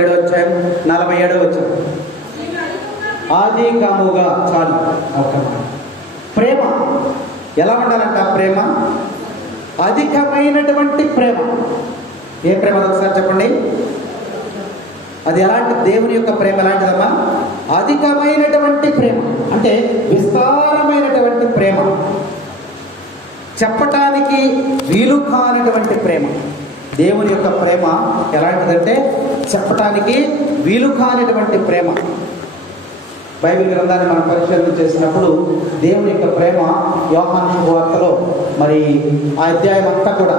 17:47 అధికముగా. చాలు ఒక ప్రేమ ఎలా ఉండాలంట? ప్రేమ అధికమైనటువంటి ప్రేమ. ఏ ప్రేమ? ఒకసారి చెప్పండి. అది ఎలాంటి? దేవుని యొక్క ప్రేమ ఎలాంటిదమ్మా? అధికమైనటువంటి ప్రేమ అంటే విస్తారమైనటువంటి ప్రేమ, చెప్పటానికి వీలు కానటువంటి ప్రేమ. దేవుని యొక్క ప్రేమ ఎలాంటిదంటే చెప్పటానికి వీలు కానిటువంటి ప్రేమ. బైబిల్ గ్రంథాన్ని మనం పరిశీలన చేసినప్పుడు దేవుని యొక్క ప్రేమ యోహాను శుభవార్తలో మరి ఆ అధ్యాయం అంతా కూడా,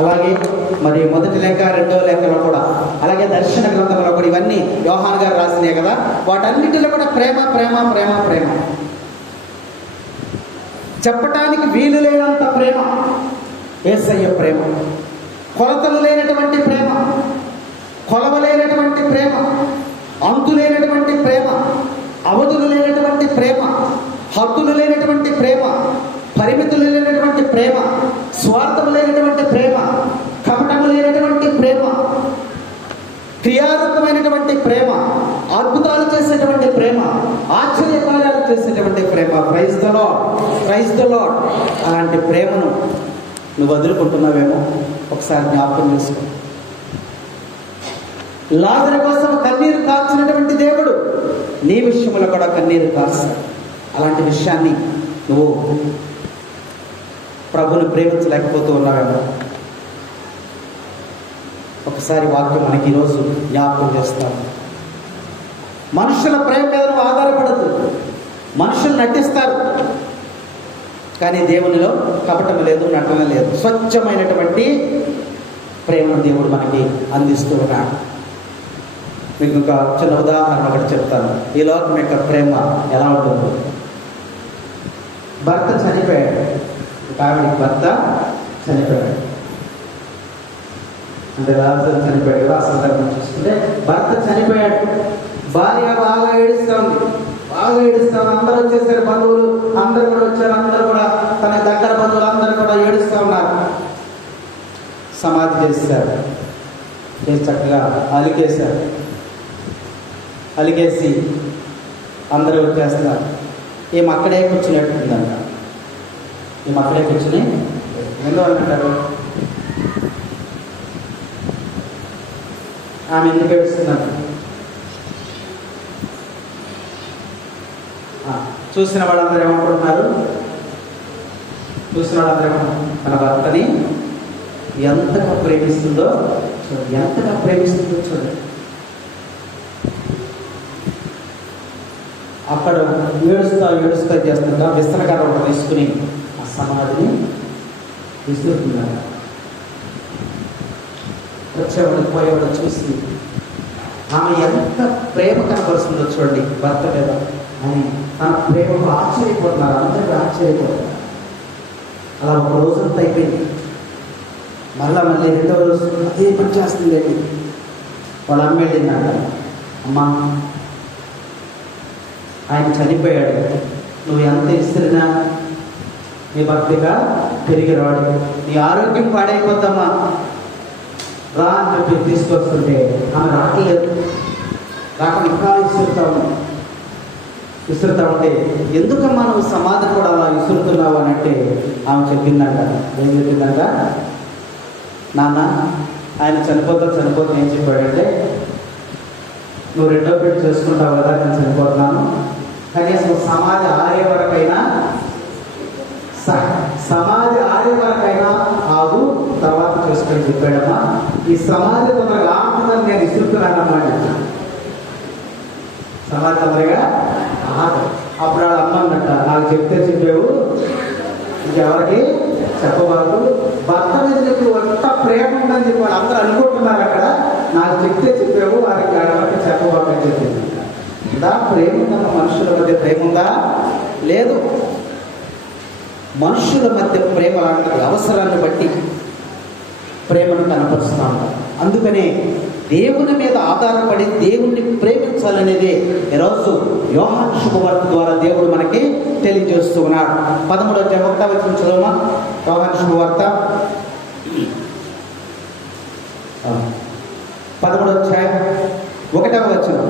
అలాగే మరి మొదటి లేఖ, రెండవ లేఖలో కూడా, అలాగే దర్శన గ్రంథంలో కూడా, ఇవన్నీ యోహాను గారు రాసినాయి కదా, వాటన్నిటిలో కూడా ప్రేమ ప్రేమ ప్రేమ ప్రేమ. చెప్పటానికి వీలు లేనంత ప్రేమ యేసయ్య ప్రేమ. కొలతలు లేనటువంటి ప్రేమ, కొలవలేనటువంటి ప్రేమ, అంతు లేనటువంటి ప్రేమ, అవధులు లేనటువంటి ప్రేమ, హద్దులు లేనటువంటి ప్రేమ, పరిమితులు లేనటువంటి ప్రేమ, స్వార్థము లేనటువంటి ప్రేమ, కపటము లేనటువంటి ప్రేమ, క్రియారూపమైనటువంటి ప్రేమ, అద్భుతాలు చేసేటువంటి ప్రేమ, ఆశ్చర్యకార్యాలు చేసేటువంటి ప్రేమ. Praise the Lord, praise the Lord. అలాంటి ప్రేమను నువ్వు వదులుకుంటున్నావేమో ఒకసారి జ్ఞాపకం చేసుకో. లాజరు కోసం కన్నీరు కార్చినటువంటి దేవుడు నీ విషయంలో కూడా కన్నీరు కార్చాడు. అలాంటి విషయాన్ని నువ్వు ప్రభుని ప్రేమించలేకపోతూ ఉన్నావేమో ఒకసారి వాక్యం మనకి ఈరోజు జ్ఞాపకం చేస్తాను. మనుషుల ప్రేమ మీద నువ్వు ఆధారపడదు. మనుషులు నటిస్తారు, కానీ దేవునిలో కపటం లేదు, నటన లేదు. స్వచ్ఛమైనటువంటి ప్రేమను దేవుడు మనకి అందిస్తూ ఉన్నాడు. మీకు ఒక చిన్న ఉదాహరణ ఒకటి చెప్తాను. ఈ లోకం యొక్క ప్రేమ ఎలా ఉంటుందో. భర్త చనిపోయాడు, ఆవిడికి భర్త చనిపోయాడు, అంటే రాజు చనిపోయాడు కదా, ఆ సందర్భం చూసుకుంటే భర్త చనిపోయాడు. భార్య బాగా ఏడుస్తుంది, బాగా ఏడుస్తాను. అందరూ వచ్చేసారు, బంధువులు అందరూ కూడా వచ్చారు. అందరూ కూడా తన దగ్గర బంధువులు అందరూ కూడా ఏడుస్తూ ఉన్నారు. సమాధి చేశారు, చక్కగా అలికేశారు. అలిగేసి అందరూ వచ్చేస్తున్నారు. ఏం అక్కడే కూర్చునేట్టుందంట. ఏం అక్కడే కూర్చుని ఎందుకు అంటారు? ఆమె ఎందుకు ఏడుస్తున్నారు? చూసిన వాళ్ళందరూ ఏమనుకుంటున్నారు? చూసిన వాళ్ళందరూ తన భర్తని ఎంతగా ప్రేమిస్తుందో చూడండి, ఎంతగా ప్రేమిస్తుందో చూడండి. అక్కడ ఏడుస్తా చేస్తుండగా విస్తరకర ఒకటి తీసుకుని ఆ సమాధిని విసురుతున్నారు. వచ్చేవాడు పోయేవాడు చూసి ఆమె ఎంత ప్రేమ కనపరుస్తుందో చూడండి భర్త మీద అని తన ప్రేమకు ఆశ్చర్యపోతున్నారు. అందరికీ ఆశ్చర్యపోతున్నారు. అలా ఒక రోజంతా అయిపోయింది. మళ్ళీ రెండవ రోజు అదే పని చేస్తుంది. వాళ్ళ అమ్మ వెళ్ళిందంట, అమ్మా ఆయన చనిపోయాడు, నువ్వు ఎంత ఇస్తున్నా నీ భక్తిగా తిరిగి రాడు, నీ ఆరోగ్యం పాడైపోతామా, రా అని చెప్పి తీసుకొస్తుంటే ఆమె రావట్లేదు. రాకుండా ఇంకా విసురుతా ఉంటే ఎందుకమ్మా నువ్వు సమాధి కూడా అలా విసురుతున్నావు అని అంటే ఆమె చెప్పిందంట. ఏం చెప్పిందంట? నాన్న ఆయన చనిపోతా ఏం చెప్పాడంటే, నువ్వు రెండో పెళ్లి చేసుకుంటావు కదా, నేను చనిపోతున్నాను, కనీసం సమాధి ఆరే వరకైనా ఆగు, తర్వాత చేసుకొని చెప్పాడమ్మా. ఈ సమాధి తొందరగా ఆగుతుందని నేను ఇస్తున్నానన్నమాట. సమాధి తొందరగా ఆగదు. అప్పుడు వాళ్ళ అమ్మ అన్నట్ట, నాకు చెప్తే చెప్పావు, ఇంకెవరికి చెప్పబాకు, భర్త మీద నీకు ఎంత ప్రేమ ఉందని చెప్పి వాళ్ళు అందరూ అనుకుంటున్నారు అక్కడ. నాకు చెప్తే చెప్పావు, వారికి ఎవరికి చెప్పబాకు అని చెప్పింది. ఉందా ప్రేమ? ఉందన్న మనుషుల మధ్య ప్రేమ ఉందా? లేదు. మనుషుల మధ్య ప్రేమ లాంటి అవసరాన్ని బట్టి ప్రేమను కనపరుస్తూ ఉంటాం. అందుకనే దేవుని మీద ఆధారపడి దేవుణ్ణి ప్రేమించాలనేది ఈరోజు యోహాను శుభవార్త ద్వారా దేవుడు మనకి తెలియజేస్తూ ఉన్నాడు. 13వ అధ్యాయం చదువుమా. యోహాను శుభవార్త 13వ అధ్యాయం 1వ వచనం.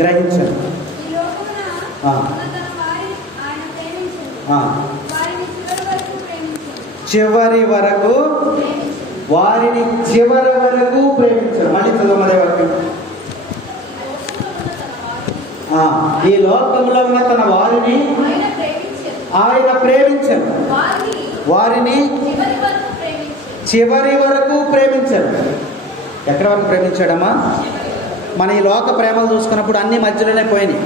గ్రహించాను. చివరి వరకు వారిని చివరి వరకు ప్రేమించారు. మళ్ళీ చదవమనే వాక్యం. ఈ లోకంలో ఉన్న తన వారిని ఆయన ప్రేమించారు. వారిని చివరి వరకు ప్రేమించారు. ఎక్కడి వరకు ప్రేమించాడమ్మా? మన ఈ లోక ప్రేమలు చూసుకున్నప్పుడు అన్ని మధ్యలోనే పోయినాయి.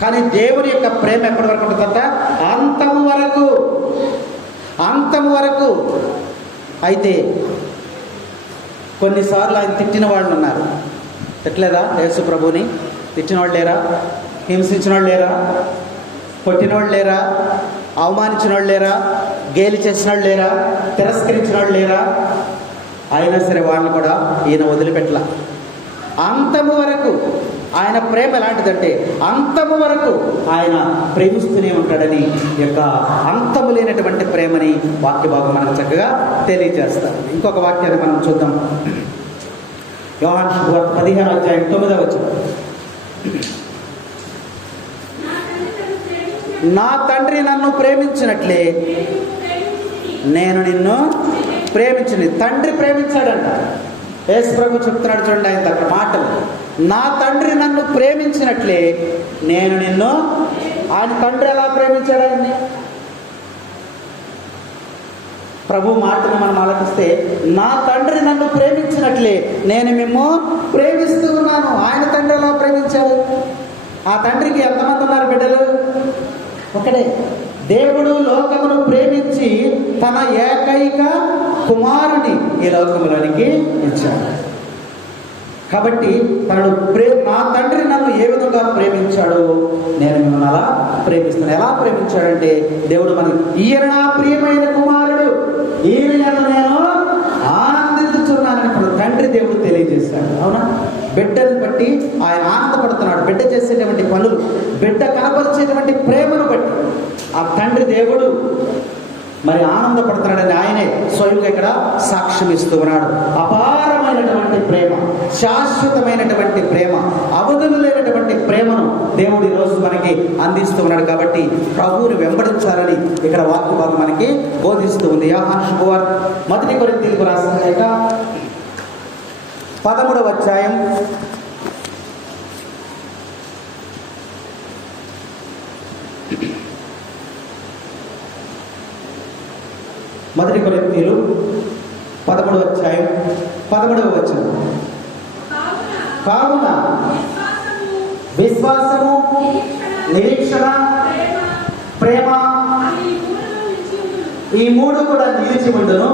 కానీ దేవుని యొక్క ప్రేమ ఎప్పటి వరకు ఉంటుందంట? అంతము వరకు. అంతము వరకు. అయితే కొన్నిసార్లు ఆయన తిట్టిన వాళ్ళు ఉన్నారు. తిట్టలేదా యేసు ప్రభుని? తిట్టిన వాళ్ళు లేరా? హింసించిన వాళ్ళు లేరా? కొట్టిన వాళ్ళు లేరా? అవమానించిన వాళ్ళు లేరా? గేలి చేసిన వాళ్ళు లేరా? తిరస్కరించిన వాళ్ళు లేరా? అయినా సరే వాళ్ళని కూడా ఈయన వదిలిపెట్టల. అంతము వరకు ఆయన ప్రేమ ఎలాంటిదంటే అంతము వరకు ఆయన ప్రేమిస్తూనే ఉంటాడని యొక్క అంతము లేనటువంటి ప్రేమని వాక్య భాగం మనకు చక్కగా తెలియజేస్తారు. ఇంకొక వాక్యాన్ని మనం చూద్దాం. యోహాను సువార్త 15వ అధ్యాయం 9వ వచనం. నా తండ్రి నన్ను ప్రేమించినట్లే నేను నిన్ను ప్రేమించింది. తండ్రి ప్రేమించాడంట. యేసు ప్రభు చెప్తున్నాడు చూడండి ఆయన దగ్గర మాటలు. నా తండ్రి నన్ను ప్రేమించినట్లే నేను నిన్ను. ఆయన తండ్రి ఎలా ప్రేమించాడు ఆయన్ని? ప్రభు మాటను మనం ఆలోచిస్తే, నా తండ్రి నన్ను ప్రేమించినట్లే నేను మిమ్ము ప్రేమిస్తూ ఉన్నాను. ఆయన తండ్రి ఎలా ప్రేమించాడు? ఆ తండ్రికి ఎంతమంది ఉన్నారు బిడ్డలు? ఒకడే. దేవుడు లోకమును ప్రేమించి తన ఏకైక కుమారుని ఈ లోకములోనికి ఇచ్చాడు. కాబట్టి తను నా తండ్రి నన్ను ఏ విధంగా ప్రేమించాడో నేను మిమ్మల్ని అలా ప్రేమిస్తున్నాను. ఎలా ప్రేమించాడంటే దేవుడు మనకి, ఈయన నా ప్రియమైన కుమారుడు, ఈయనను నేను ఆనందించుచున్నానని ఇప్పుడు తండ్రి దేవుడు తెలియజేశాడు. అవునా? బిడ్డను బట్టి ఆయన ఆనందపడుతున్నాడు. బిడ్డ చేసేటువంటి పనులు, బిడ్డ కనపరిచేటువంటి ప్రేమను బట్టి ఆ తండ్రి దేవుడు మరి ఆనందపడుతున్నాడని ఆయనే స్వయంగా ఇక్కడ సాక్ష్యం ఇస్తూ ఉన్నాడు. అపారమైనటువంటి ప్రేమ, శాశ్వతమైనటువంటి ప్రేమ, అవధులు లేనటువంటి ప్రేమను దేవుడు ఈరోజు మనకి అందిస్తూ ఉన్నాడు. కాబట్టి ప్రభువుని వెంబడించాలని ఇక్కడ వాక్య భాగం మనకి బోధిస్తూ ఉంది. యోహాను సువార్త 1 కొరింథీయులకు రాసిన లేఖ 13వ అధ్యాయం 1 కొరింథీయులు 13వ అధ్యాయం 13వ వచనం. కావున విశ్వాసము, నిరీక్షణ, ప్రేమ ఈ 3 కూడా నిలిచి ఉండును.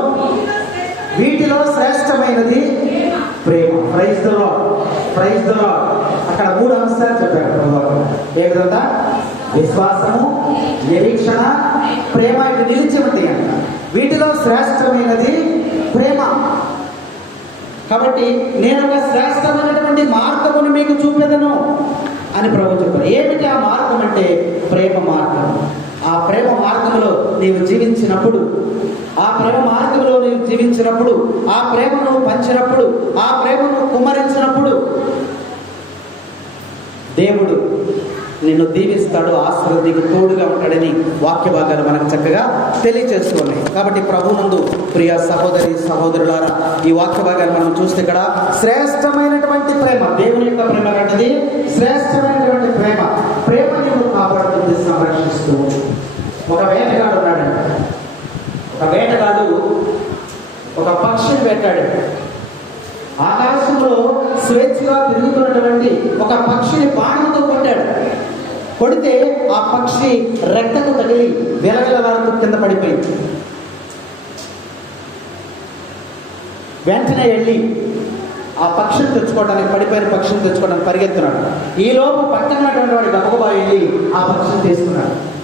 వీటిలో శ్రేష్టమైనది ప్రేమ. Praise the Lord, praise the Lord. అక్కడ 3 అంశాలు చెప్పారు ప్రభువు. ఏ విధంగా? విశ్వాసము, నిరీక్షణ, ప్రేమ ఇవి నిలిచి ఉంటాయి అంట. వీటిలో శ్రేష్టమైనది ప్రేమ. కాబట్టి నేను ఒక శ్రేష్టమైనటువంటి మార్గమును మీకు చూపెదను అని ప్రభు చెప్పారు. ఏమిటి ఆ మార్గం అంటే ప్రేమ మార్గం. ఆ ప్రేమ మార్గంలో నీవు జీవించినప్పుడు, ఆ ప్రేమ మార్గంలో నీవు జీవించినప్పుడు, ఆ ప్రేమను పంచినప్పుడు, ఆ ప్రేమను కుమ్మరించినప్పుడు దేవుడు నిన్ను దీవిస్తాడు, ఆశీర్వాదం నీకు తోడుగా ఉంటాడని వాక్య భాగాలు మనకు చక్కగా తెలియజేస్తున్నాయి. కాబట్టి ప్రభునందు ప్రియ సహోదరి సహోదరులారా, ఈ వాక్య భాగాలు మనం చూస్తే ఇక్కడ శ్రేష్టమైనటువంటి ప్రేమ, దేవుని యొక్క ప్రేమ లాంటిది శ్రేష్టమైనటువంటి ప్రేమ. ప్రేమ నీవు కాపాడుతుంది, సంరక్షిస్తూ. ఒక వేటగాడు ఉన్నాడంట. ఒక వేటగాడు ఒక పక్షిని వేటాడాడు. ఆకాశంలో స్వేచ్ఛగా తిరుగుతున్నటువంటి ఒక పక్షిని బాణంతో కొట్టాడు. కొడితే ఆ పక్షి రెక్కకు తగిలి వెలవెలవాడుతూ కింద పడిపోయింది. వెంటనే వెళ్ళి ఆ పక్షిని తెచ్చుకోవడానికి, పడిపోయిన పక్షిని తెచ్చుకోవడానికి పరిగెత్తున్నాడు. ఈ లోపు పక్కనటువంటి వాడు గబగబా వెళ్ళి ఆ పక్షిని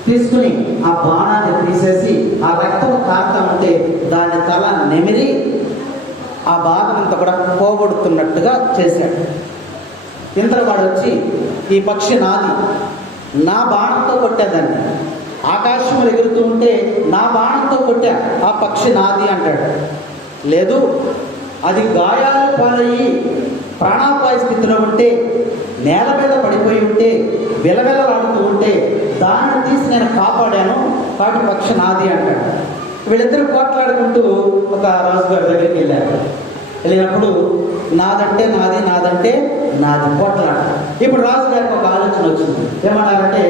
తీసుకుని ఆ బాణాన్ని తీసేసి ఆ రక్తం కారుతా ఉంటే దాని తల నెమిరి ఆ బాధనంతా కూడా పోగొడుతున్నట్టుగా చేశాడు. ఇంతలో వాడు వచ్చి, ఈ పక్షి నాది, నా బాణంతో కొట్టేదాన్ని, ఆకాశం పక్షులు ఎగురుతూ ఉంటే నా బాణంతో కొట్టా, ఆ పక్షి నాది అంటాడు. లేదు, అది గాయాలు పాలయ్యి ప్రాణాపాయ స్థితిలో ఉంటే, నేల మీద పడిపోయి ఉంటే, విలవిలలాడుతూ ఉంటే దాన్ని తీసి నేను కాపాడాను, కాబట్టి పక్షి నాది అంటాడు. వీళ్ళిద్దరూ పోట్లాడుకుంటూ ఒక రాజుగారి దగ్గరికి వెళ్ళారు. వెళ్ళినప్పుడు నాదంటే నాది, నాదంటే నాది పోట్లాడ. ఇప్పుడు రాజుగారికి ఒక ఆలోచన వచ్చింది. ఏమన్నారంటే,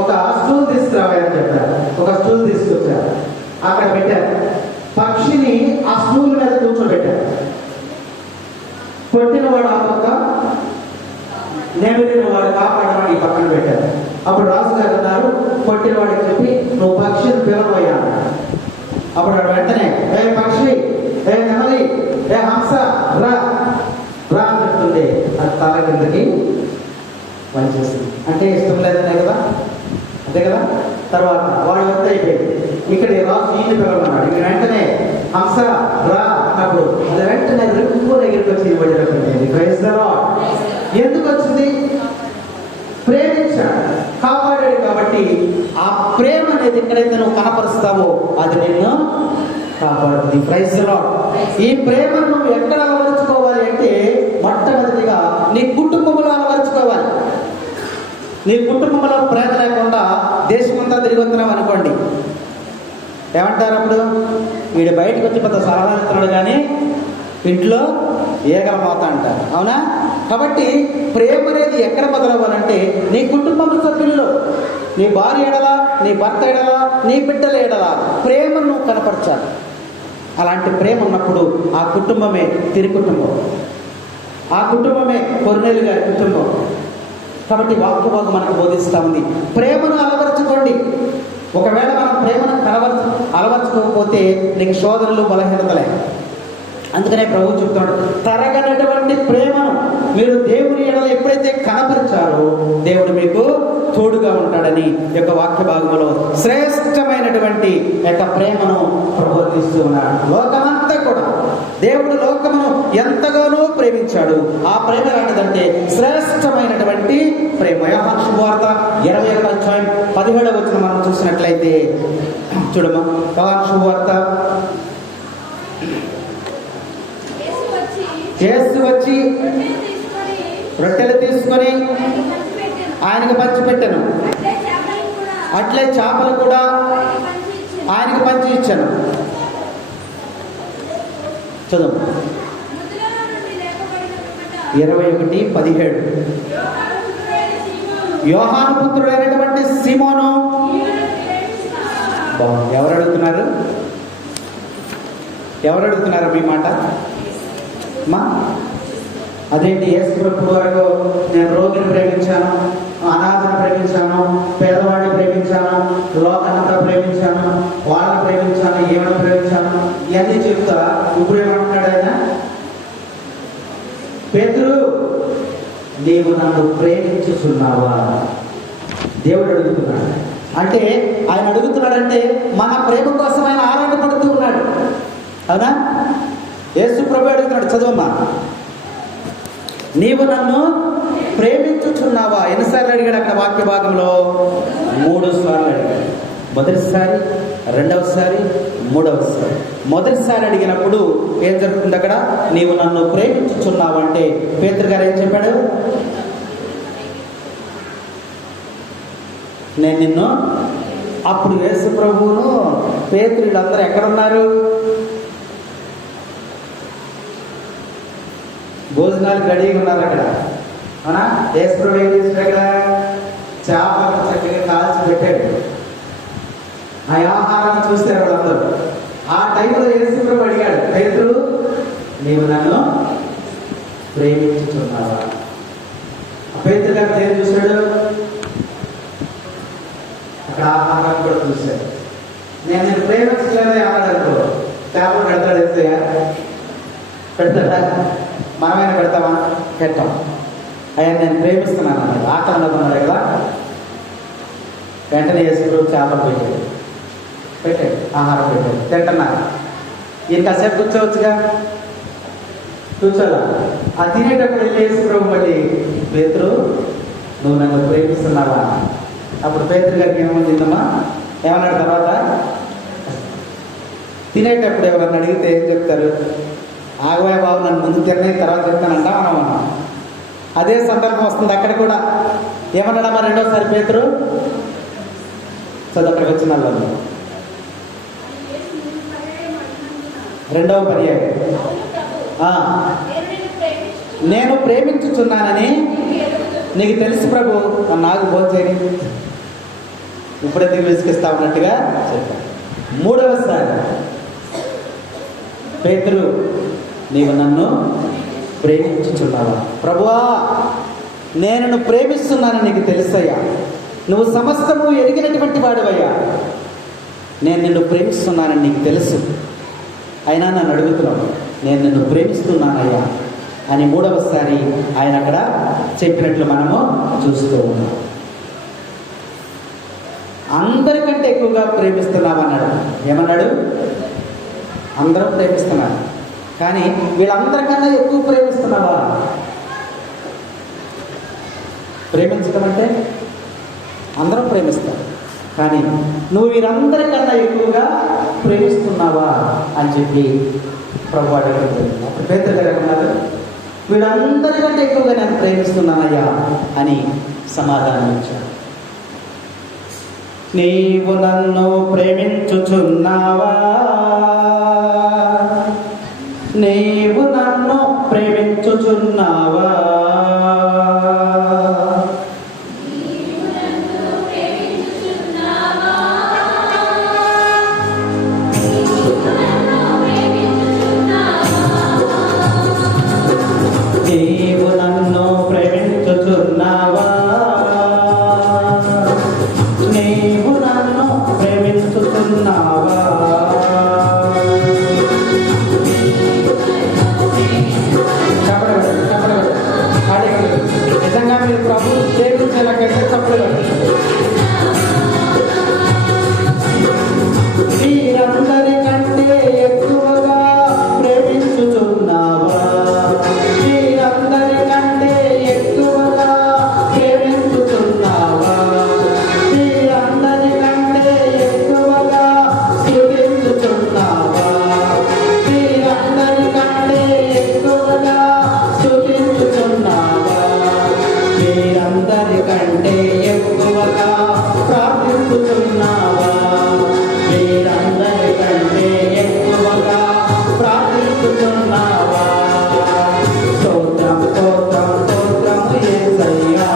ఒక స్టూల్ తీసుకురావాలని చెప్పారు. ఒక స్టూల్ తీసుకొచ్చారు, అక్కడ పెట్టారు. పక్షిని ఆ స్టూల్ మీద కూర్చోబెట్టారు. కొట్టినవాడు ఆ పక్క, నెమిలిన వాడు కాపాడమని ఈ పక్కన పెట్టారు. అప్పుడు రాజుగారు అన్నారు, కొట్టినవాడికి చెప్పి నువ్వు పక్షిని పిలవయ్యా. అప్పుడు వెంటనే ఏ పక్షి, ఏ నెమలి, ఏ హంస రా రా అని చెప్తుంది. అది తల కిందకి పనిచేస్తుంది. అంటే ఇష్టం లేదనే కదా, అంతే కదా. తర్వాత వాడు ఎంత అయిపోయింది. ఇక్కడ రాజు ఈయన పిలవన్నాడు. ఇక్కడ వెంటనే హంస రా అన్నప్పుడు అది వెంటనే రెప్పు దగ్గరికి వచ్చి ఇవ్వబడింది. Praise the Lord. ఎందుకు వచ్చింది? ప్రేమించాడు, కాపాడాడు. కాబట్టి ఆ ప్రేమ అనేది ఎక్కడైతే నువ్వు కనపరుస్తావో అది నిన్ను కాపాడుతుంది. Praise the Lord. ఈ ప్రేమను నువ్వు ఎక్కడ అలవరుచుకోవాలి అంటే, మొట్టమొదటిగా నీ కుటుంబంలో అలవరుచుకోవాలి. నీ కుటుంబంలో ప్రేమ లేకుండా దేశమంతా తిరిగి వస్తున్నాం అనుకోండి, ఏమంటారు అప్పుడు? వీడు బయటకు వచ్చి పెద్ద సలహా ఇస్తున్నాడు కానీ ఇంట్లో ఏగల మోత అంటారు. అవునా? కాబట్టి ప్రేమ అనేది ఎక్కడ మొదలవ్వాలంటే నీ కుటుంబం సభ్యుల్లో, నీ భార్య ఎడలా, నీ భర్త ఎడలా, నీ బిడ్డల ఎడలా ప్రేమను నువ్వు కనపరచాలి. అలాంటి ప్రేమ ఉన్నప్పుడు ఆ కుటుంబమే తిరి కుటుంబం, ఆ కుటుంబమే కొర్నేలు గారి కుటుంబం. కాబట్టి వాక్యభాగం మనకు బోధిస్తూ ఉంది, ప్రేమను అలవరుచుకోండి. ఒకవేళ మనం ప్రేమను అలవర్చుకోకపోతే నీకు శోధనలు, బలహీనతలే. అందుకనే ప్రభు చెప్తున్నాడు, తరగనటువంటి ప్రేమను మీరు దేవుని ఎడల ఎప్పుడైతే కనపరిచారో దేవుడు మీకు తోడుగా ఉంటాడని యొక్క వాక్య భాగంలో శ్రేష్టమైనటువంటి యొక్క ప్రేమను ప్రబోధిస్తూ ఉన్నాడు. లోకమంతా కూడా దేవుడు లోకమును ఎంతగానో ప్రేమించాడు. ఆ ప్రేమ ఎలాంటిదంటే శ్రేష్టమైనటువంటి ప్రేమ. యోహాను శుభవార్త 21:17 మనం చూసినట్లయితే చూడమ్మా. యోహాను శుభవార్త, యేసు వచ్చి రొట్టెలు తీసుకొని ఆయనకు పంచిపెట్టాను, అట్లే చేపలు కూడా ఆయనకు పంచి ఇచ్చాను. చదువు 21:17. యోహాను పుత్రుడైనటువంటి సీమోను. ఎవరు అడుగుతున్నారు? ఎవరు అడుగుతున్నారు మీ మాట? మా అదేంటి, యేసు ప్రభు వరకు నేను రోగిని ప్రేమించాను, అనాథను ప్రేమించాను, పేదవాడిని ప్రేమించాను, లోకానంతా ప్రేమించాను, వాళ్ళని ప్రేమించాను, ఏమైనా ప్రేమించాను, ఇవన్నీ చెప్తా ఇప్పుడు ఏమంటున్నాడు ఆయన? పేతురు, నీవు నన్ను ప్రేమించుచున్నావా? దేవుడు అడుగుతున్నాడు. అంటే ఆయన అడుగుతున్నాడంటే మన ప్రేమ కోసం ఆయన ఆరాటపడుతూ ఉన్నాడు. అవునా? యేసు ప్రభు అడుగుతున్నాడు. చదవమ్మా. నీవు నన్ను ప్రేమించుచున్నావా? ఎన్నిసార్లు అడిగాడు అక్కడ వాక్య భాగంలో? 3 సార్లు అడిగాడు. మొదటిసారి, రెండవసారి, మూడవసారి. మొదటిసారి అడిగినప్పుడు ఏం జరుగుతుంది అక్కడ? నీవు నన్ను ప్రేమించుచున్నావు అంటే పేతురు గారు ఏం చెప్పాడు? నేను నిన్ను. అప్పుడు యేసు ప్రభువును పేతురు వీళ్ళందరూ ఎక్కడున్నారు? భోజనాలు రెడీగా ఉన్నారు అక్కడ. అవునా? యేసు ప్రభు ఏం చేశాడు? అక్కడ చేపలు చక్కగా కాల్చి పెట్టాడు. ఆ ఆహారాన్ని చూస్తారు వాళ్ళందరూ. ఆ టైంలో యేసు ప్రభు అడిగాడు, పేతురు, నీవు నన్ను ప్రేమించుచున్నావా? పేతురు గారు ఏం చూశాడు? అక్కడ ఆహారాన్ని కూడా చూశాడు. నేను ప్రేమించలేదే అన్నాడు అనుకో, చేపలు పెడతాడు. ఎత్తయ్యా పెడతాడా? మనమైనా పెడతామా? పెట్టాం. అయ్యా నేను ప్రేమిస్తున్నాను అన్నాడు. ఆకలి అనుకున్నాడు కదా. వెంటనే యేసు ప్రభు చేపలు పెట్టాడు, ఆహారం పెట్టాడు, తింటున్నారు. ఈయన కాసేపు కూర్చోవచ్చుగా, కూర్చోలా. ఆ తినేటప్పుడు వెళ్ళి యేసు ప్రభు మళ్ళీ, పేతురు, నువ్వు నన్ను ప్రేమిస్తున్నావా? అప్పుడు పేతురు గారికి ఏమవుతుందమ్మా? ఏమన్నాడు తర్వాత? తినేటప్పుడు ఎవరన్నా అడిగితే ఏం చెప్తారు? ఆగవాయ బాబు నన్ను ముందు తినే తర్వాత చెప్తానంట మనం. అదే సందర్భం వస్తుంది అక్కడ కూడా. ఏమన్నాడమ్మా రెండోసారి పేతురు? చదువు అక్కడికి వచ్చిన వాళ్ళు రెండవ పర్యాయం. నేను ప్రేమించుచున్నానని నీకు తెలుసు ప్రభు, నాకు భోజేని ఇప్పుడే దిగు విసిగిస్తా ఉన్నట్టుగా చెప్పాను. మూడవసారి పేతురు, నీవు నన్ను ప్రేమించుచున్నావా? ప్రభువా, నేను నిన్ను ప్రేమిస్తున్నానని నీకు తెలుసయ్యా, నువ్వు సమస్తము ఎరిగినటువంటి వాడువయ్యా, నేను నిన్ను ప్రేమిస్తున్నానని నీకు తెలుసు, అయినా నన్ను అడుగుతున్నావు, నేను నిన్ను ప్రేమిస్తున్నానయ్యా అని మూడవసారి ఆయన అక్కడ చెప్పినట్లు మనము చూస్తూ ఉన్నాం. అందరికంటే ఎక్కువగా ప్రేమిస్తున్నామన్నాడు. ఏమన్నాడు? అందరూ ప్రేమిస్తున్నారు, కానీ వీళ్ళందరికన్నా ఎక్కువ ప్రేమిస్తున్నావా? ప్రేమించడం అంటే అందరూ ప్రేమిస్తారు, కానీ నువ్వు వీరందరికన్నా ఎక్కువగా ప్రేమిస్తున్నావా అని చెప్పి ప్రభు అడిగారు. అప్పుడు పేతురు గారు అన్నారు, వీళ్ళందరికంటే ఎక్కువగా నేను ప్రేమిస్తున్నానయ్యా అని సమాధానం ఇచ్చాడు. నీవు నన్ను ప్రేమించుచున్నావా? నీవు నన్ను ప్రేమించుచున్నావా? నీవు నన్ను ప్రేమించుచున్నావా? నీవు నన్ను ప్రేమించుచున్నావా? నిజంగా మీరు ప్రభు ప్రేమించేలాగైతే తప్పలేదు. మీరందరికంటే ఎక్కువగా ప్రేమించుచున్నావా? మీరందరికంటే ఎక్కువగా ప్రేమించుచున్నావా? మీరందరికంటే ఎక్కువగా స్తుతించుచున్నావా? మీరందరికంటే ఎక్కువగా స్తుతించుచున్నావా? మీరందరికంటే ఎక్కువగా ప్రార్థించుచున్నావా? మీరందరికంటే ఎక్కువగా ప్రార్థించుచున్నావా? స్తోత్రం స్తోత్రం స్తోత్రం యేసయ్యా,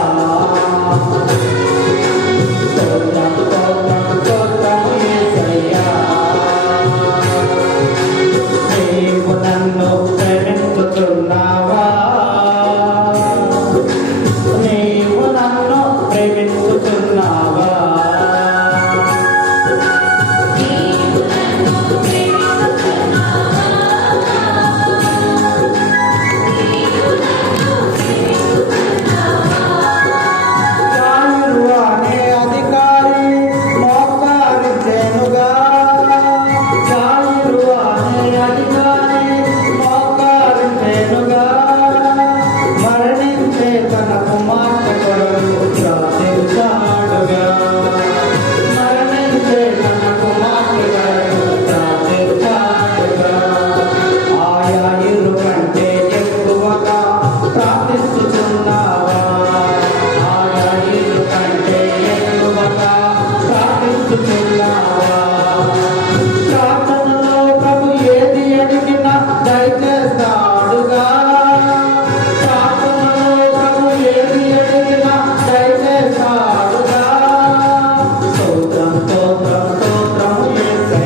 స్తోత్రం స్తోత్రం స్తోత్రం యేసయ్యా. నీవు నన్ను ప్రేమించుచున్నావా? నీవు నన్ను ప్రేమించుచున్నావా? రాయుడు అనే అధికారి మోకరించెనుగా, రాయుడు అనే అధికారి మోకరించెనుగా, మరణించే తన కుమార్తె కొరకు ప్రార్థించాడుగా, మరణించే తన కుమార్తె కొరకు ప్రార్థించాడుగా. ఆయా ఇరు కంటే ఎక్కువగా ప్రార్థించుచున్నావా? ఆయా ఇరు కంటే ఎక్కువగా ప్రార్థించుచున్నావా? ప్రార్థనలో ప్రభు ఏది అడిగినా దయచేస్తాడుగా, ప్రార్థనలో ప్రభు ఏది అడిగినా దయచేస్తాడుగా. స్తోత్రం స్తోత్రం స్తోత్రం యేసయ్యా,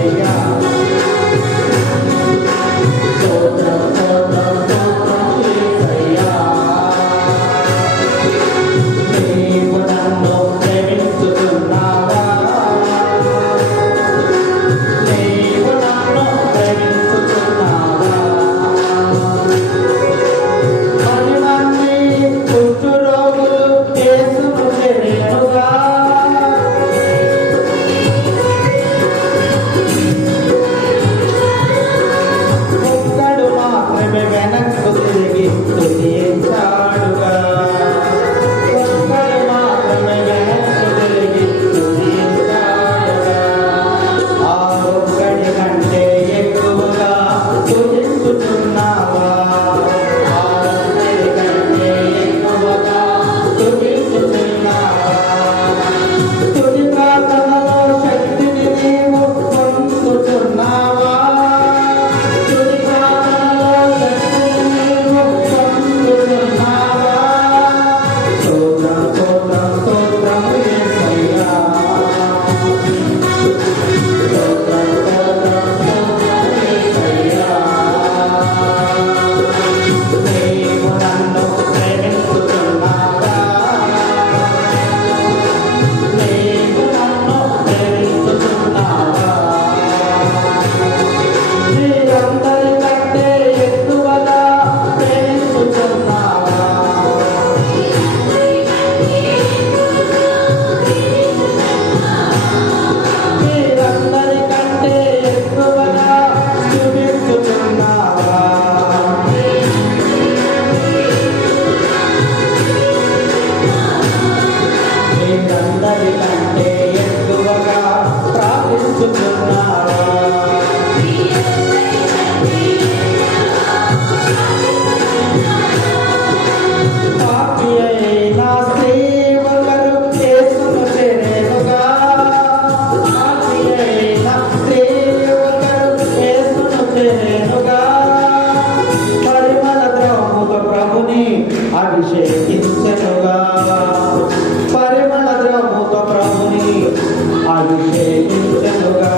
ప్రేమించదుగా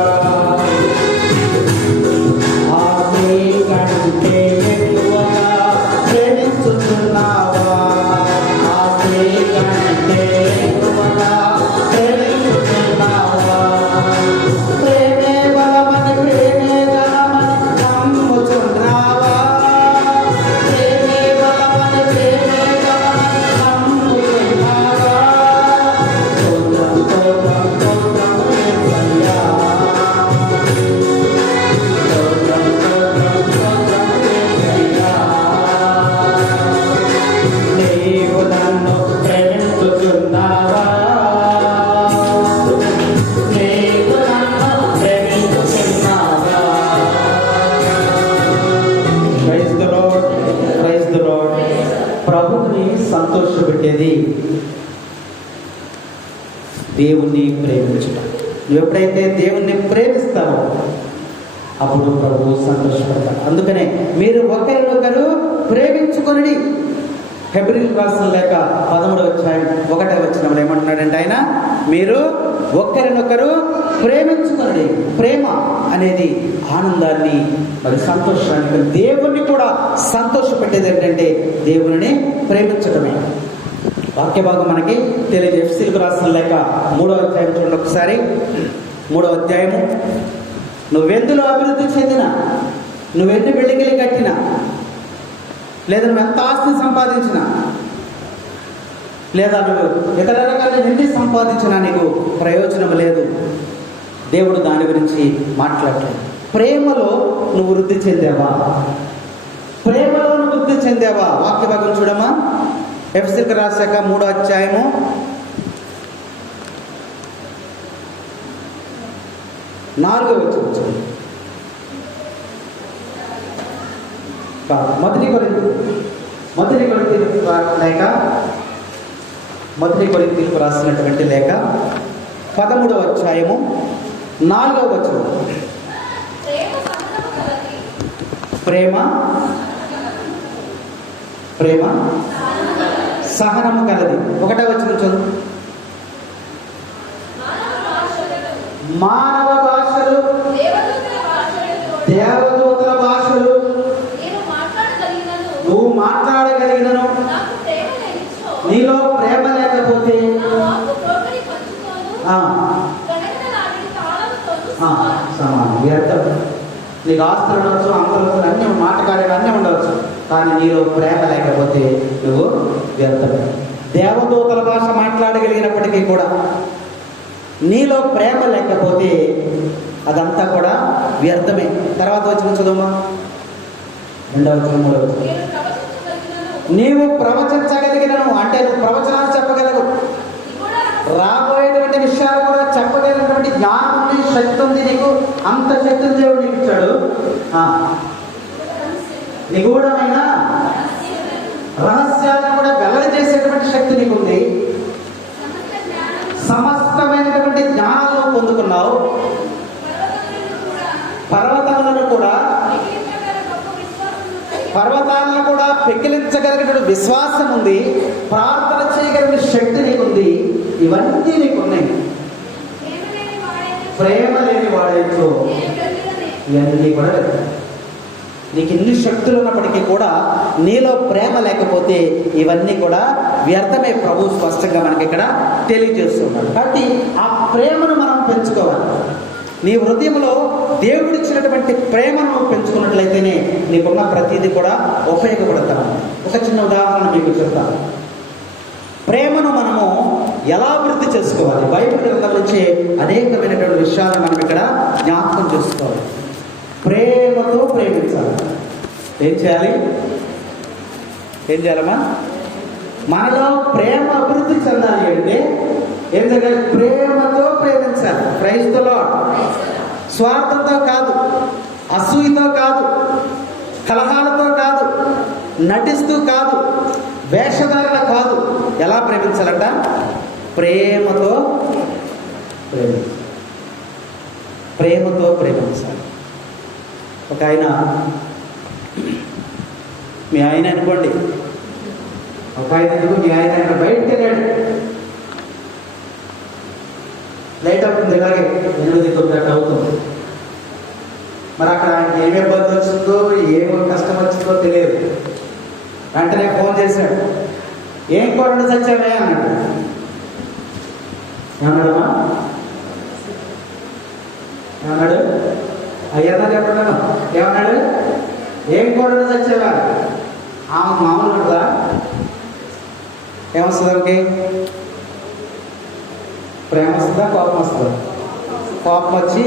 ఆమె కంటే ఎక్కువగా ప్రేమించుతున్నావా ఆమె కంటే ఎక్కువగా ప్రేమించుతున్నావా ప్రేమే బలమని ప్రేమే గలమని నమ్ముచున్నావా ప్రేమే బలమని ప్రేమే గలమని నమ్ముచున్నావా స్తోత్రం స్తోత్రం స్తోత్రం యేసయ్యా స్తోత్రం స్తోత్రం స్తోత్రం యేసయ్యా నీవు నన్ను ప్రేమించుచున్నావా నీవు నన్ను ప్రేమించుచున్నావా praise the Lord praise the Lord ప్రభువుని సంతోషపెట్టేది దేవుణ్ణి ప్రేమించుట. నువ్వు ఎప్పుడైతే దేవుణ్ణి ప్రేమిస్తావో అప్పుడు ప్రభువు సంతోషపడతాడు. అందుకనే మీరు ఒకరినొకరు ప్రేమించుకొనుడి. హెబ్రీయులకు రాసిన లేఖ 13:1 ఏమంటున్నాడంటే ఆయన మీరు ఒకరినొకరు ప్రేమించుకొనుడి. ప్రేమ అనేది ఆనందాన్ని మరి సంతోషాన్ని దేవుణ్ణి కూడా సంతోషపెట్టేది ఏంటంటే దేవుని ప్రేమించటమే. వాక్య భాగం మనకి తెలియదు. ఎఫెసీయులకు రాసిన లేఖ 3వ చూడండి ఒకసారి. 3వ అధ్యాయము. నువ్వెందులో అభివృద్ధి చెందినా, నువ్వెన్ని బిల్డింగ్లు కట్టినా, లేదా నువ్వు ఎంత ఆస్తిని సంపాదించినా, లేదా నువ్వు ఇతర రకాల ఎన్ని సంపాదించినా నీకు ప్రయోజనం లేదు. దేవుడు దాని గురించి మాట్లాడలేదు. ప్రేమలో నువ్వు వృద్ధి చెందావా? ప్రేమలో నువ్వు వృద్ధి చెందావా? వాక్య భాగం చూడమా. ఎఫెసీయులకు రాశాక 3వ అధ్యాయము 4వ వచనం. మొదటి కొరింథీయులకు రాసినటువంటి లేఖ 13వ అధ్యాయము 4వ వచనం. ప్రేమ ప్రేమ సహనము కలది. 1వ వచనం చదువు. మానవ భాషలు దేవదూతల భాషలు నువ్వు మాట్లాడగలిగినను నీలో ప్రేమ లేకపోతే సమానం వ్యర్థం. నీకు ఆస్తులు ఉండవచ్చు, అంతలు అన్నీ మాటకార్యాలు అన్నీ ఉండవచ్చు, కానీ నీలో ప్రేమ లేకపోతే నువ్వు వ్యర్థమే. దేవదూతల భాష మాట్లాడగలిగినప్పటికీ కూడా నీలో ప్రేమ లేకపోతే అదంతా కూడా వ్యర్థమే. తర్వాత వచ్చిన చదువు. 2వ వచనం 3వ వచనం. నీవు ప్రవచించగలిగినను అంటే నువ్వు ప్రవచనాలు చెప్పగలవు, రాబోయేటువంటి విషయాలు కూడా చెప్పగలిగినటువంటి జ్ఞానం ఉంది, శక్తి ఉంది. నీకు అంత శక్తిని దేవుడు నీకు ఇచ్చాడు. నిగూఢమైన రహస్యాలను కూడా వెల్లడి చేసేటువంటి శక్తి నీకుంది. సమస్తమైనటువంటి జ్ఞానాలను పొందుకున్నావు. పర్వతాలను కూడా పెకిలించగలిగిన విశ్వాసం ఉంది. ప్రార్థన చేయగలిగిన శక్తి నీకుంది. ఇవన్నీ నీకున్నాయి. ప్రేమ లేని వాడేంటో ఇవన్నీ కూడా నీకు ఎన్ని శక్తులు ఉన్నప్పటికీ కూడా నీలో ప్రేమ లేకపోతే ఇవన్నీ కూడా వ్యర్థమే. ప్రభు స్పష్టంగా మనకి ఇక్కడ తెలియజేస్తున్నాడు. కాబట్టి ఆ ప్రేమను మనం పెంచుకోవాలి. నీ హృదయంలో దేవుడిచ్చినటువంటి ప్రేమను పెంచుకున్నట్లయితేనే నీకున్న ప్రతిదీ కూడా ఉపయోగపడతాను. ఒక చిన్న ఉదాహరణ మీకు చెప్తాను. ప్రేమను మనము ఎలా అభివృద్ధి చేసుకోవాలి? బైబిల్ గ్రంథం నుంచి అనేకమైనటువంటి విషయాలను మనం ఇక్కడ జ్ఞాపకం చేసుకోవాలి. ప్రేమతో ప్రేమించాలి. ఏం చేయాలమ్మా? మనలో ప్రేమ అభివృద్ధి చెందాలి అంటే ఏం జరగాలి? ప్రేమతో ప్రేమించాలి. Praise the Lord. స్వార్థంతో కాదు, అసూయతో కాదు, కలహాలతో కాదు, నటిస్తూ కాదు, వేషధారణ కాదు. ఎలా ప్రేమించాలంట? ప్రేమతో ప్రేమించాలి. ఒక ఆయన, మీ ఆయన అనుకోండి, ఒక ఆయన మీ ఆయన బయటకు వెళ్ళాడు. లేట్ అవుతుంది, ఇలాగే 8-9 అవుతుంది. మరి అక్కడ ఆయనకి ఏమి ఇబ్బంది వచ్చిందో ఏమో కష్టం వచ్చిందో తెలియదు. వెంటనే ఫోన్ చేశాడు, ఏం కూర చచ్చావే అన్నాడు. ఏమన్నాడమ్మా? ఏమన్నాడు? అయ్యన్నా చెప్పండి. ఏమన్నాడు? ఏం కూర చచ్చావా? ఆమె మామూలు ఉంటుందా? ఏమొస్తుంది ఆమెకి? ప్రేమ వస్తుందా, కోపం వస్తుందా? కోపం వచ్చి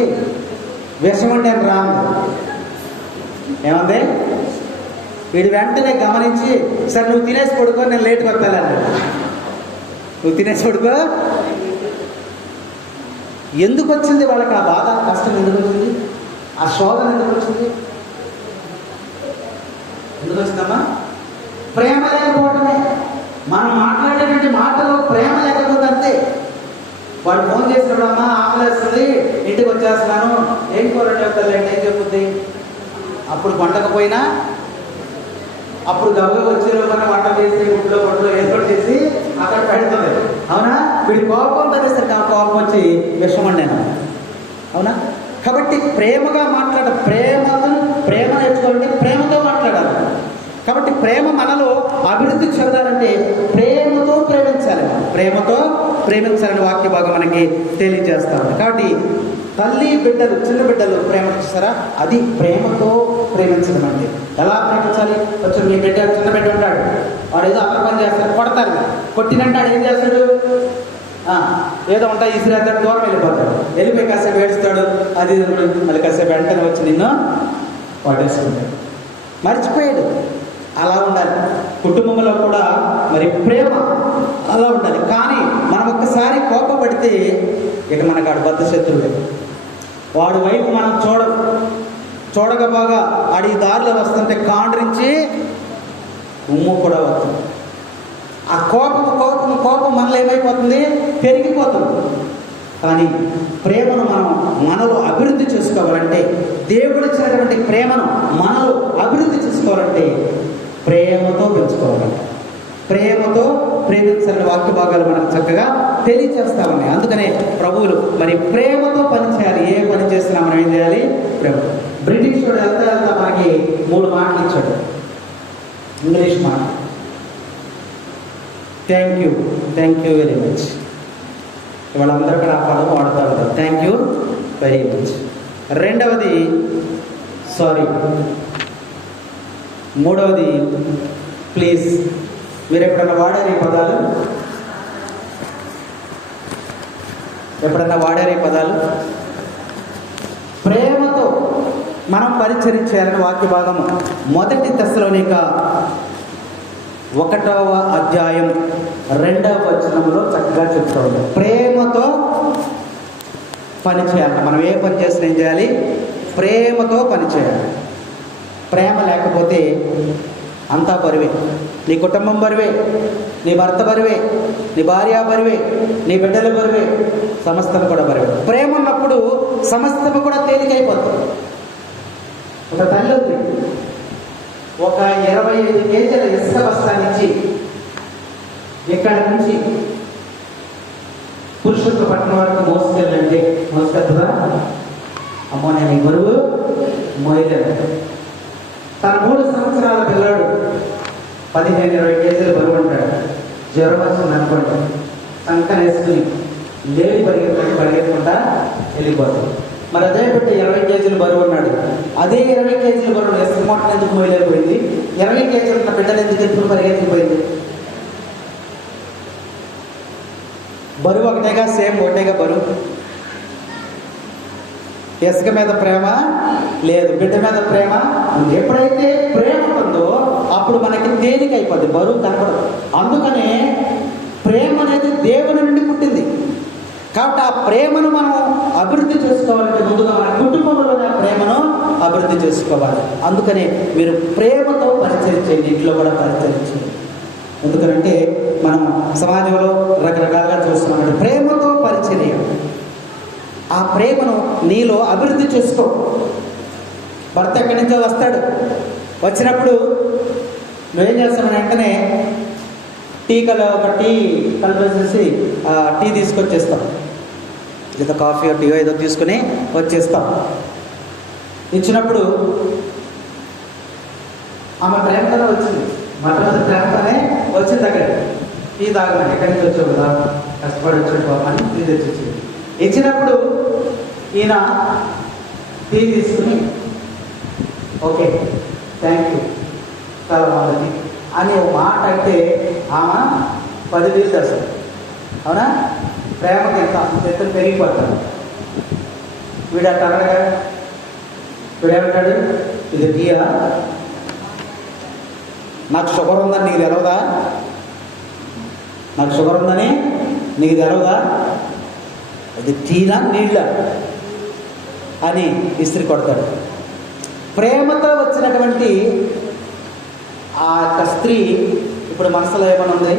విషం ఉండాను రాము. ఏమంది? వీడు వెంటనే గమనించి, సరే నువ్వు తినేసి పడుకో, నేను లేట్కి వస్తాను. నువ్వు తినేసి పడుకో. ఎందుకు వచ్చింది వాళ్ళకి ఆ బాధ, కష్టం ఎందుకు వచ్చింది? ఆ శోధన ఎందుకు వచ్చింది? ఎందుకు వచ్చిందమ్మా? ప్రేమ లేకపోవటమే. మనం మాట్లాడేటువంటి మాటలో ప్రేమ లేకపోతే అంతే. వాడు ఫోన్ చేసినప్పుడు, అమ్మా ఆకలేస్తుంది, ఇంటికి వచ్చేస్తున్నాను, ఏం కూర చెప్తాలేండి, ఏం చెప్పుద్ది? అప్పుడు వండకపోయినా అప్పుడు గబగబ వచ్చేలో మన వంట చేసి గుడ్లో ఏర్పాటు చేసి అక్కడ పెడుతుంది. అవునా? వీడి కోపం తగ్గిస్తారు, ఆ కోపం వచ్చి విషం వండాను. అవునా? కాబట్టి ప్రేమగా ప్రేమ నేర్చుకోవాలంటే ప్రేమతో మాట్లాడాలి. కాబట్టి ప్రేమ మనలో అభివృద్ధి చెందాలంటే ప్రేమతో ప్రేమించాలి. ప్రేమతో ప్రేమించాలని వాక్య భాగం మనకి తెలియజేస్తా ఉంది. కాబట్టి తల్లి బిడ్డలు, చిన్న బిడ్డలు ప్రేమ చూస్తారా? అది ప్రేమతో ప్రేమించడం అంటే. ఎలా ప్రేమించాలి? కొంచెం మీ బిడ్డ, చిన్న బిడ్డ ఉంటాడు, వాడు ఏదో అక్కడ పని చేస్తాడు, కొడతారు. కొట్టినంటాడు, ఏం చేస్తాడు? ఏదో ఉంటాయి ఇసిరేస్తాడు, దూరం వెళ్ళిపోతాడు. వెళ్ళిపోయి కాసేపు ఏడుస్తాడు, అది మళ్ళీ కాసేపు వెంటనే వచ్చి నిన్ను పడేసుకుంటాడు. మర్చిపోయాడు. అలా ఉండాలి. కుటుంబంలో కూడా మరి ప్రేమ అలా ఉండాలి. కానీ మనం ఒక్కసారి కోపపడితే ఇక మనకు ఆడు బద్ద శత్రువు లేదు. వాడు వైపు మనం చూడక బాగా ఆడి దారిలో వస్తుంటే కాండ్రించి ఉమ్ము కూడా వస్తుంది. ఆ కోపం మనలో ఏమైపోతుంది? పెరిగిపోతుంది. కానీ ప్రేమను మనలో అభివృద్ధి చేసుకోవాలంటే, దేవుడు ఇచ్చినటువంటి ప్రేమను మనలో అభివృద్ధి చేసుకోవాలంటే ప్రేమతో పెంచుకోవాలంట. ప్రేమతో ప్రేమించాలని వాక్య భాగాలు మనకు చక్కగా తెలియచేస్తా ఉన్నాయి. అందుకనే ప్రభువులు మరి ప్రేమతో పని చేయాలి. ఏ పని చేసినా మనం ఏం చేయాలి? ప్రేమ. బ్రిటిష్ వాడు వెళ్తా మనకి 3 మాటలు ఇచ్చాడు. ఇంగ్లీష్ మాట, థ్యాంక్ యూ వెరీ మచ్. వాళ్ళందరూ కూడా ఆ పదం వాడుతూ ఉంటారు, థ్యాంక్ యూ వెరీ మచ్. రెండవది సారీ. మూడవది ప్లీజ్. మీరు ఎప్పుడన్నా వాడారు ఈ పదాలు? ప్రేమతో మనం పరిచరించాలని వాక్య భాగము 1 తెస్సలోనిక 1వ అధ్యాయం 2వ వచనంలో చక్కగా చెప్తా ఉంటాం. ప్రేమతో పని చేయాలి. మనం ఏ పని చేసినా ఏం చేయాలి? ప్రేమతో పని చేయాలి. ప్రేమ లేకపోతే అంతా బరువే. నీ కుటుంబం బరువే, నీ భర్త బరువే, నీ భార్య బరువే, నీ బిడ్డల బరువే, సమస్తం కూడా బరువే. ప్రేమ ఉన్నప్పుడు సమస్తము కూడా తేలికైపోతుంది. ఒక తల్లి ఉంది, ఒక 25 కేజీల ఇసుక బస్తా నుంచి ఇక్కడ నుంచి పురుషుల పట్టణం వరకు మోసుకెళ్తుందా? అమ్మో నేను ఈ బరువు మోయలేదు. తన 3 సంవత్సరాల పిల్లాడు 15-20 కేజీలు బరువు ఉంటాడు. జ్వరం వచ్చింది అనుకోండి, సంకన వేసుకుని లేని పరిగెత్తుకుంటా వెళ్ళిపోతుంది. మరి అదే బిడ్డ 20 కేజీలు బరువు ఉన్నాడు. అదే 20 కేజీల బరువు వేసుకుని మొట్టను ఎందుకు మోయలేకపోయింది? 20 కేజీలు ఉన్న బిడ్డలు ఎందుకు ఎత్తుకుని పరిగెత్తిపోయింది? బరువు ఒకటేగా, సేమ్ ఒకటేగా బరువు. ఇసుక మీద ప్రేమ లేదు, బిడ్డ మీద ప్రేమ ఉంది. ఎప్పుడైతే ప్రేమ ఉంటుందో అప్పుడు మనకి తేలిక అయిపోద్ది, బరువు కనపడదు. అందుకనే ప్రేమ అనేది దేవుని నుండి పుట్టింది. కాబట్టి ఆ ప్రేమను మనం అభివృద్ధి చేసుకోవాలంటే ముందుగా మన కుటుంబంలోనే ఆ ప్రేమను అభివృద్ధి చేసుకోవాలి. అందుకనే మీరు ప్రేమతో పరిచరించండి, ఇంట్లో కూడా పరిచరించండి. ఎందుకంటే మనం సమాజంలో రకరకాలుగా చూస్తున్నాం. ప్రేమతో పరిచర్య, ఆ ప్రేమను నీలో అభివృద్ధి చేసుకో. భర్త ఎక్కడి నుంచో వస్తాడు, వచ్చినప్పుడు నువ్వేం చేస్తావు? వెంటనే ఒక టీ కలిపేసేసి టీ తీసుకొచ్చేస్తాం. లేదా కాఫీ టీయో ఏదో తీసుకుని వచ్చేస్తాం. ఇచ్చినప్పుడు ఆమె ప్రేమతోనే వచ్చింది, మొట్టమొదటి ప్రేమతోనే వచ్చింది. అక్కడ టీ తాగమని, ఎక్కడి నుంచి వచ్చావు కదా, కష్టపడి వచ్చాడు పోమని టీ తెచ్చి వచ్చింది. ఇచ్చినప్పుడు ఈయన టీ తీసుకుని ఓకే థ్యాంక్ యూ చాలా బాగుంది అని ఒక మాట అంటే ఆమె 10,000 చేస్తారు. అవునా? ప్రేమకి ఎంత పెరిగిపోతాడు. వీడు అట్లా అనగా వీడేమంటాడు, ఇది టీయా, నాకు షుగర్ ఉందని నీకు తెలవదా, నాకు షుగర్ ఉందని నీకు తెలవదా, అది టీనా నీళ్ళ అని ఇస్త్రీ కొడతాడు. ప్రేమతో వచ్చినటువంటి ఆ యొక్క స్త్రీ ఇప్పుడు మనసులో ఏమైనా ఉంది,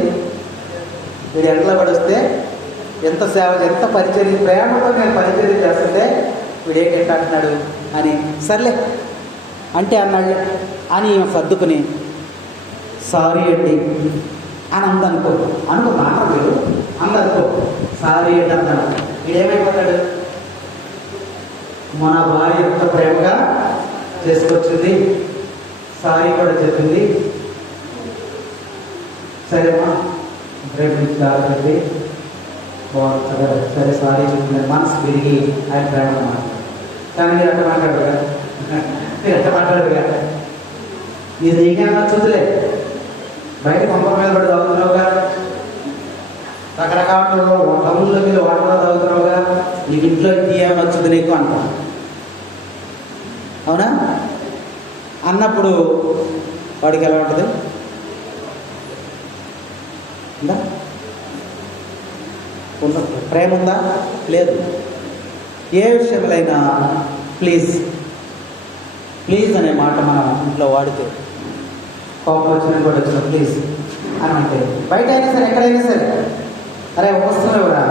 వీడు ఎండలో పడిస్తే ఎంత సేవ, ఎంత పరిచర్య, ప్రేమతో నేను పరిచర్య చేస్తుంటే వీడు ఏంటి అంటున్నాడు అని, సర్లే అంటే అన్నాడు అని సర్దుకుని సారీ అండి అని అందనుకో మాట వీడు అందనుకో సారీ అండి అన్నాడు. వీడేమైపోతాడు, మన భార్య ఎంత ప్రేమగా చేసుకొచ్చింది, సారీ కూడా చెప్పింది, సరేమ్మా రేపు నుంచి కాదండి బాగుంటుంది, సరే సారీ చెప్పింది, మనసు తిరిగి ఆయన ప్రేమ మాట్లాడు. కానీ మీరు అట్లా మాట్లాడరుగా, మీరు ఎట్లా మాట్లాడరుగా, ఇది నీకేమన్నా చూతులే, బయట కొంప మీద పడి తాగుతున్నావుగా, రకరకాల టౌన్లో మీద వాటర్ తాగుతున్నావుగా, నీకు ఇంట్లో టీ ఏమైనా వచ్చింది నీకు అంట. అవునా? అన్నప్పుడు వాడికి ఎలా ఉంటుంది, ఉందా? ప్రేమ ఉందా? లేదు. ఏ విషయంలో ప్లీజ్ ప్లీజ్ అనే మాట మనం ఇంట్లో వాడితే, కోపం వచ్చినట్టు కూడా వచ్చిన ప్లీజ్ అని అంటే, బయట అయినా సరే ఎక్కడైనా సరే, అరే వస్తున్నా కూడా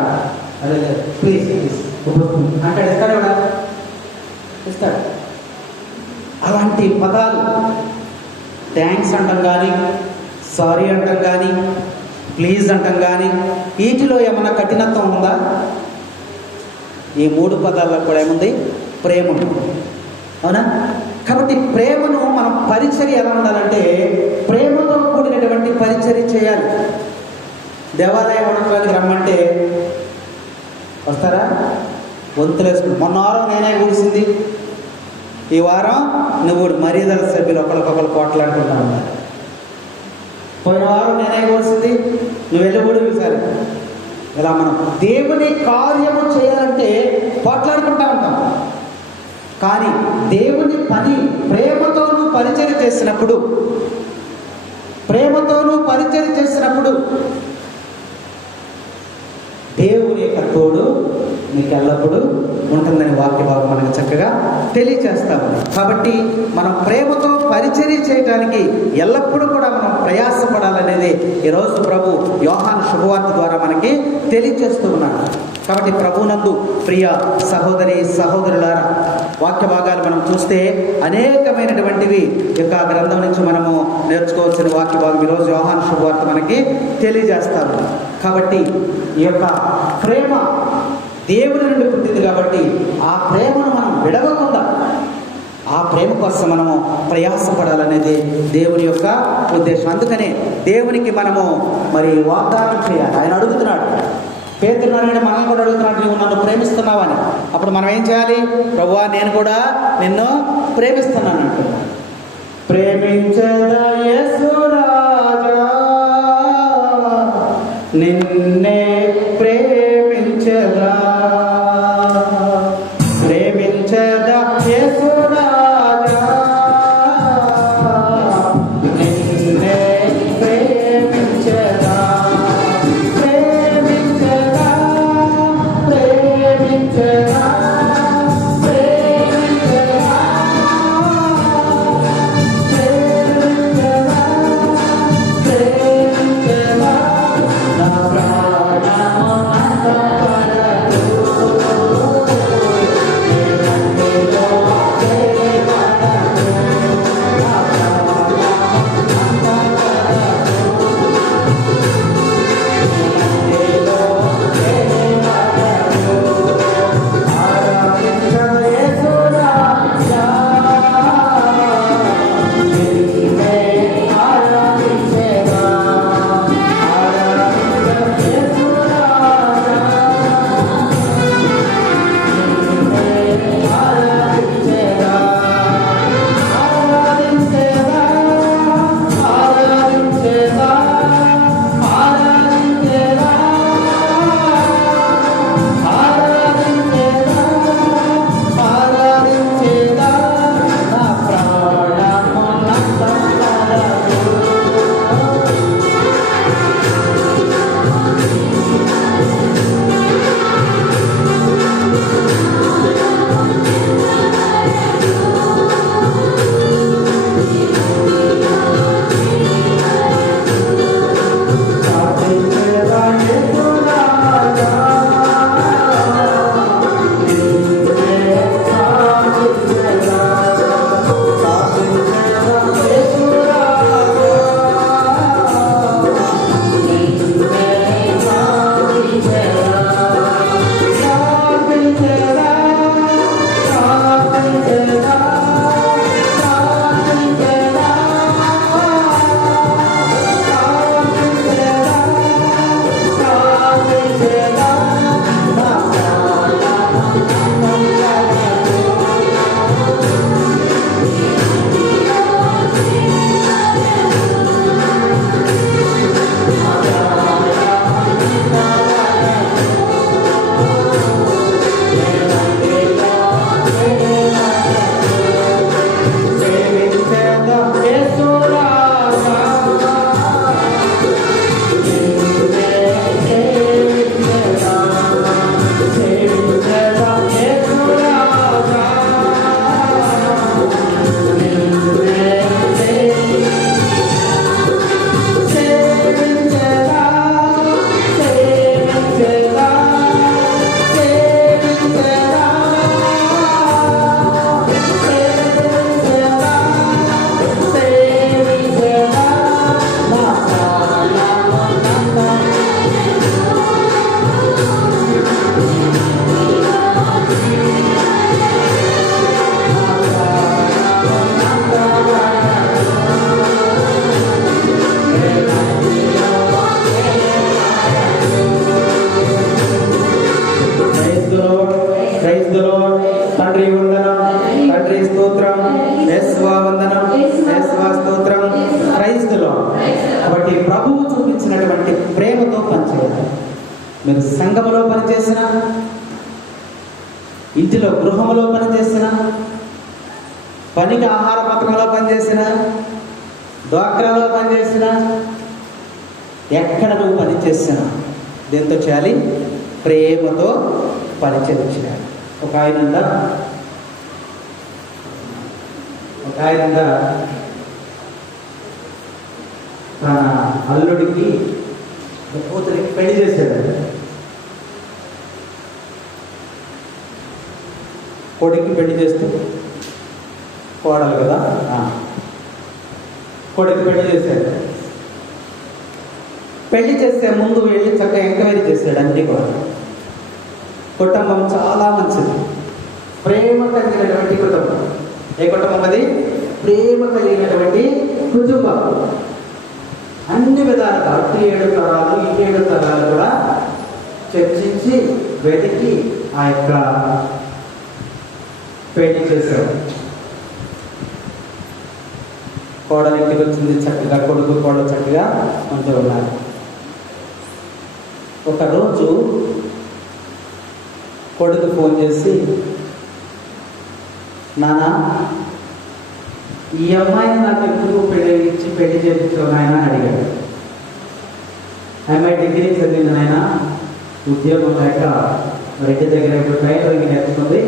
అదే ప్లీజ్ ప్లీజ్ అంటే ఇస్తాడు కూడా, ఇస్తాడు. అలాంటి పదాలు థ్యాంక్స్ అంటాం కానీ, సారీ అంటాం కానీ, ప్లీజ్ అంటాం కానీ, వీటిలో ఏమన్నా కఠినత్వం ఉందా? ఈ 3 పదాల్లో కూడా ఏముంది? ప్రేమ. అవునా? కాబట్టి ప్రేమను మనం పరిచర్య ఎలా ఉండాలంటే ప్రేమతో కూడినటువంటి పరిచర్య చేయాలి. దేవాలయం ఉండడానికి రమ్మంటే వస్తారా? వంతులేసుకుని, మొన్న వారం నేనే కూడిసింది, ఈ వారం నువ్వు మర్యాదల సభ్యులు ఒకరికొకరు పోట్లాడుకుంటా ఉన్నారు. పోయిన వారం నేనే కూడిసింది, నువ్వు వెళ్ళకూడదు. సరే, ఇలా మనం దేవుని కార్యము చేయాలంటే పోట్లాడుకుంటా ఉంటాం. కానీ దేవుని పని ప్రేమతోనూ పరిచర్య చేసినప్పుడు, దేవుని యొక్క తోడు మీకు ఎల్లప్పుడూ ఉంటుందని వాక్య భాగం మనకు చక్కగా తెలియచేస్తాము. కాబట్టి మనం ప్రేమతో పరిచర్య చేయడానికి ఎల్లప్పుడూ కూడా మనం ప్రయాసపడాలనేది ఈరోజు ప్రభు యోహాను శుభవార్త ద్వారా మనకి తెలియజేస్తూ ఉన్నాడు. కాబట్టి ప్రభునందు ప్రియ సహోదరి సహోదరులారా, వాక్య భాగాలు మనం చూస్తే అనేకమైనటువంటివి యొక్క గ్రంథం నుంచి మనము నేర్చుకోవాల్సిన వాక్య భాగం ఈరోజు యోహాను శుభవార్త మనకి తెలియజేస్తారు. కాబట్టి ఈ యొక్క ప్రేమ దేవుని నుండి పుట్టింది కాబట్టి ఆ ప్రేమను మనం విడవకుండా ఆ ప్రేమ కోసం మనము ప్రయాసపడాలనేది దేవుని యొక్క ఉద్దేశం. అందుకనే దేవునికి మనము మరి వాగ్దానం చేయాలి. ఆయన అడుగుతున్నాడు, పేతురు అడిగిన మనం కూడా అడుగుతున్నాడు, నువ్వు నన్ను ప్రేమిస్తున్నావని. అప్పుడు మనం ఏం చేయాలి? ప్రభువా నేను కూడా నిన్ను ప్రేమిస్తున్నాను అంటున్నాను. ప్రేమించదా యేసురాజా నిన్నే ప్రేమించదా, ప్రేమించదా యేసురాజా నిన్నే ప్రేమించదా, ప్రేమించదా ప్రేమించదా ప్రేమించదా తండ్రి వందనం, తండ్రి స్తోత్రం, యేసువా వందనం, యేసువా స్తోత్రం, క్రైస్తులో. కాబట్టి ప్రభువు చూపించినటువంటి ప్రేమతో పనిచేయాలి. మీరు సంఘములో పనిచేసిన, ఇంటిలో గృహములో పనిచేసిన, పనికి ఆహార పథకంలో పనిచేసిన, డ్వాక్రాలో పనిచేసిన, ఎక్కడ నువ్వు పనిచేసిన దేంతో చేయాలి? ప్రేమతో పనిచేయాలి. ఒక ఆయన తన అల్లుడికి కూతురికి పెళ్లి చేశాడు. కొడుక్కి పెళ్లి చేస్తూ, కోడలు కదా, కొడుకు పెళ్లి చేశాడు. పెళ్లి చేస్తే ముందు వెళ్ళి చక్కగా ఎంక్వైరీ చేశాడు అన్నీ కూడా. కుటుంబం చాలా మంచిది, ప్రేమ కలిగినటువంటి కుటుంబం. ఏ కుటుంబం అది? ప్రేమ కలిగినటువంటి కుటుంబం. అన్ని విధాలుగా అటు 7 తరాలు, ఈ 7 తరాలు కూడా చర్చించి వెతికి ఆ యొక్క పెళ్లి చేశాడు. కోడలు ఇంటికి వచ్చింది, చక్కగా కొడుకు కోడలు చక్కగా ఉంటూ ఉన్నారు. ఒకరోజు కొడుకు ఫోన్ చేసి, నాన్న ఈ అమ్మాయిని నాకు ఎందుకు పెళ్లి చేయించావు నాయన అని అడిగాడు. అమ్మాయి డిగ్రీ చదివింది నాయన, ఉద్యోగం లేక ఇంటి దగ్గర ఇప్పుడు ట్రైనింగ్ నేర్చుకుంది.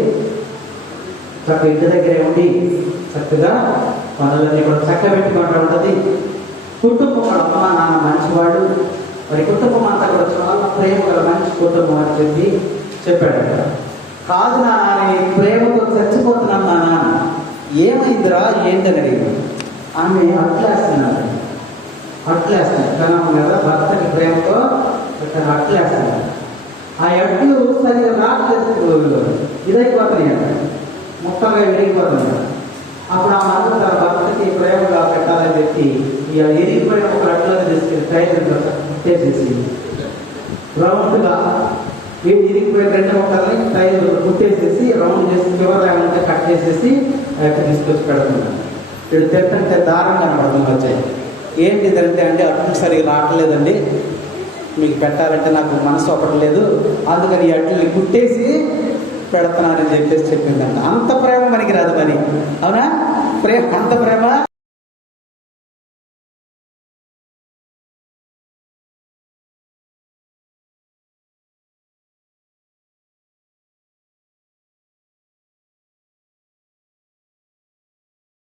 చక్కగా ఇంటి దగ్గరే ఉండి చక్కగా పనులన్నీ కూడా చక్క పెట్టుకుంటూ ఉంటుంది. కుటుంబం అమ్మ నాన్న మంచివాడు, మరి కుటుంబం అంతా కూడా చాలా ప్రేమ గల మంచి కుటుంబం అని చెప్పాడు. కాదు నాన్న, నేను ప్రేమతో చచ్చిపోతున్నాను నాన్న. ఏమైందిరా ఏంటని అడిగాడు. ఆమె అట్లేస్తున్నాడు. తన కదా భర్తకి ప్రేమతో తను అట్లేస్తున్నాడు. ఆ అట్లు సరిగ్గా రాట్లేదు, ఇదైపోతున్నాయి, ముక్కగా విరిగిపోతున్నాడు. అప్పుడు ఆ మనసు తన భర్తకి ప్రేమగా పెట్టాలని చెప్పి ఇక ఎరిగిపోయిన ఒక అట్లను తీసుకెళ్ళి టైర్లో కుట్టేసేసి రౌండ్గా ఇరిగిపోయిన 2 ముక్కల్ని టైర్ కుట్టేసేసి రౌండ్ చేసి చివరి ఏమంటే కట్ చేసేసి తీసుకొచ్చి పెడుతున్నాడు. వీడు తింటే దారం కనపడుతుంది. వచ్చాయి ఏంటిదంటే అంటే అట్లు సరిగ్గా రావట్లేదండి, మీకు పెట్టాలంటే నాకు మనసు ఒప్పట్లేదు, అందుకని ఈ అట్లని కుట్టేసి పెడుతున్నానని చెప్పిందంట. అంత ప్రేమ మనకి రాదు మరి, అవునా? అంత ప్రేమ